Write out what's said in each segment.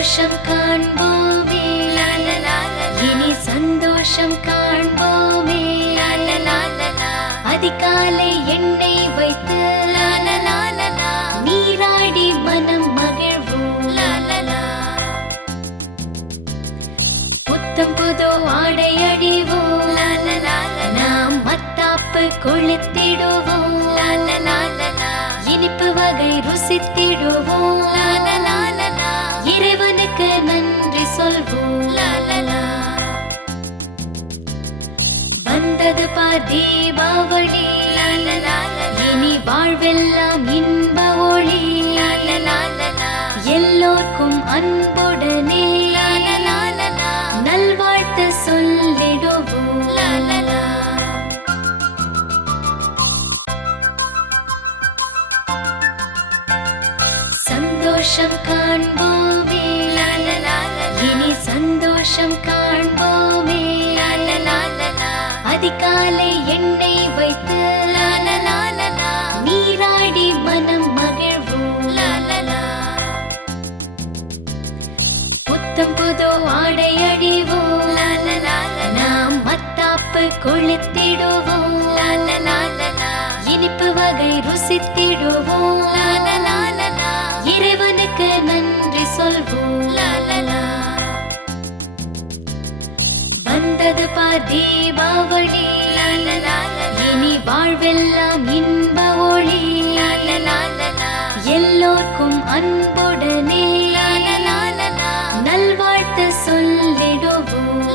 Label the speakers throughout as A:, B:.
A: சந்தோஷம் காண்போமே. இனி சந்தோஷம் காண்போமே. அதிகாலை எண்ணெய் வைத்து நீராடி மனம் மகிழ்வோம். புத்தம் புது ஆடை அடிவோம். நாம் மத்தாப்பு கொளுத்திடுவோம். இனிப்பு வகை ருசித்திடுவோம். சொல்வோம் வந்தது பார் தீபாவளி இனி வாழ்வெல்லாம் இன்ப ஒளி எல்லோர்க்கும் அன்புடனே நல்வாழ்த்து சொல்லிடுவோம் சந்தோஷம் காண்போமே சந்தோஷம் காண்போமே அதிகாலை எண்ணெய் வைத்து நீராடி மனம் மகிழ்வோம் புத்தம் புது ஆடை அடிவோம் நாம் மத்தாப்பு கொளுத்திடுவோம் இனிப்பு வகை ருசித்திடுவோம் வந்தது பார் தீபாவளி இனி வாழ்வெல்லாம் இன்ப ஒளி எல்லோர்க்கும் அன்புடனே நல்வாழ்த்து சொல்லிடுவோம்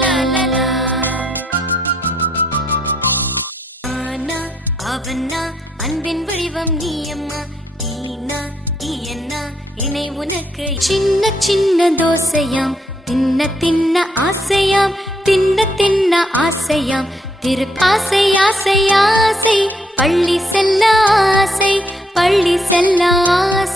A: ஆனா அவனா அன்பின் வடிவம் நீ அம்மா ஈனா ஈயன்னா இணை உனக்கு சின்ன சின்ன தோசையாம் தின்ன தின்ன ஆசையாம் தின்ன ஆசையாம் திருப்பாசை ஆசை ஆசை. பள்ளி செல்ல ஆசை பள்ளி செல்ல